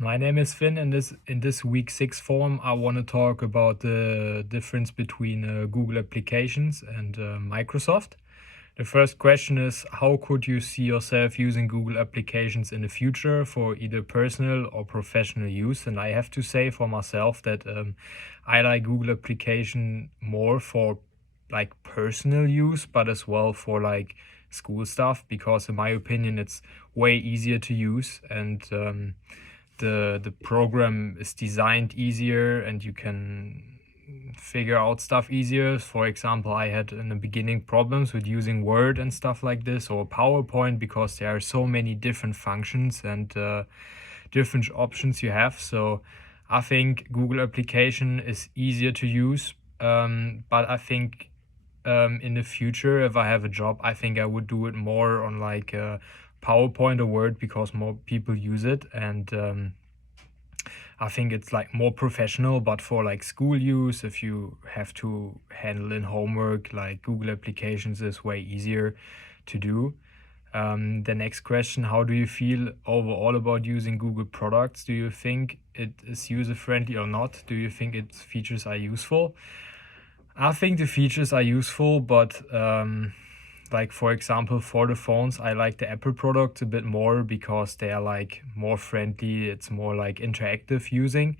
My name is Finn. In this week 6 form, I want to talk about the difference between Google applications and Microsoft. The first question is, how could you see yourself using Google applications in the future for either personal or professional use? And I have to say for myself that I like Google application more for like personal use, but as well for like school stuff, because in my opinion it's way easier to use, and the program is designed easier and you can figure out stuff easier. For example, I had in the beginning problems with using Word and stuff like this, or PowerPoint, because there are so many different functions and different options you have. So I think Google application is easier to use, but I think in the future, if I have a job, I think I would do it more on like PowerPoint or Word, because more people use it, and I think it's like more professional. But for like school use, if you have to handle in homework, like Google applications is way easier to do. The next question, how do you feel overall about using Google products? Do you think it is user friendly or not? Do you think its features are useful? I think the features are useful, but like for example, for the phones, I like the Apple products a bit more because they are like more friendly. It's more like interactive using.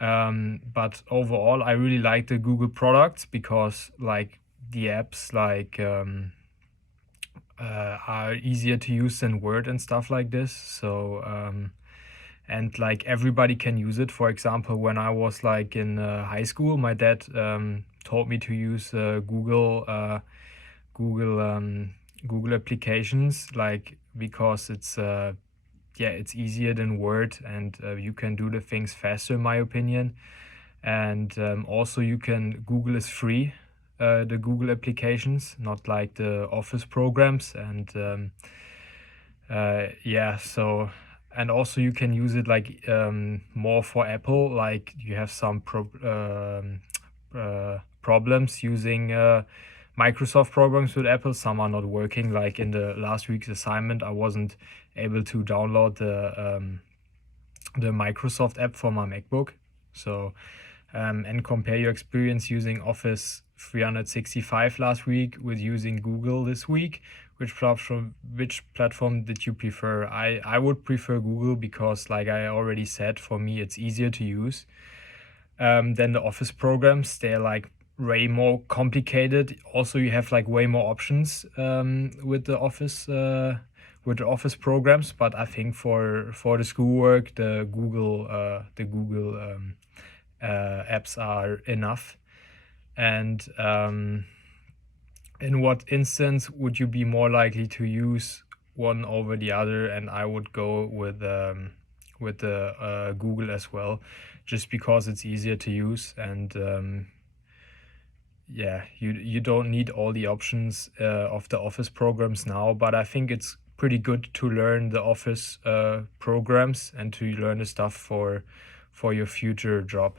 But overall, I really like the Google products because like the apps like are easier to use than Word and stuff like this. So and like everybody can use it. For example, when I was like in high school, my dad taught me to use Google Google applications, like because it's yeah, it's easier than Word, and you can do the things faster, in my opinion. And also you can, Google is free, the Google applications, not like the Office programs. And yeah, so, and also you can use it like more for Apple, like you have some problems using Microsoft programs with Apple. Some are not working. Like in the last week's assignment, I wasn't able to download the Microsoft app for my MacBook. So and compare your experience using Office 365 last week with using Google this week. Which platform did you prefer? I would prefer Google because, like I already said, for me it's easier to use than the Office programs. They're like way more complicated. Also, you have like way more options with the Office programs. But I think for the schoolwork, the Google apps are enough. And in what instance would you be more likely to use one over the other? And I would go with the Google as well, just because it's easier to use. And yeah, you don't need all the options of the Office programs now, but I think it's pretty good to learn the Office programs and to learn the stuff for your future job.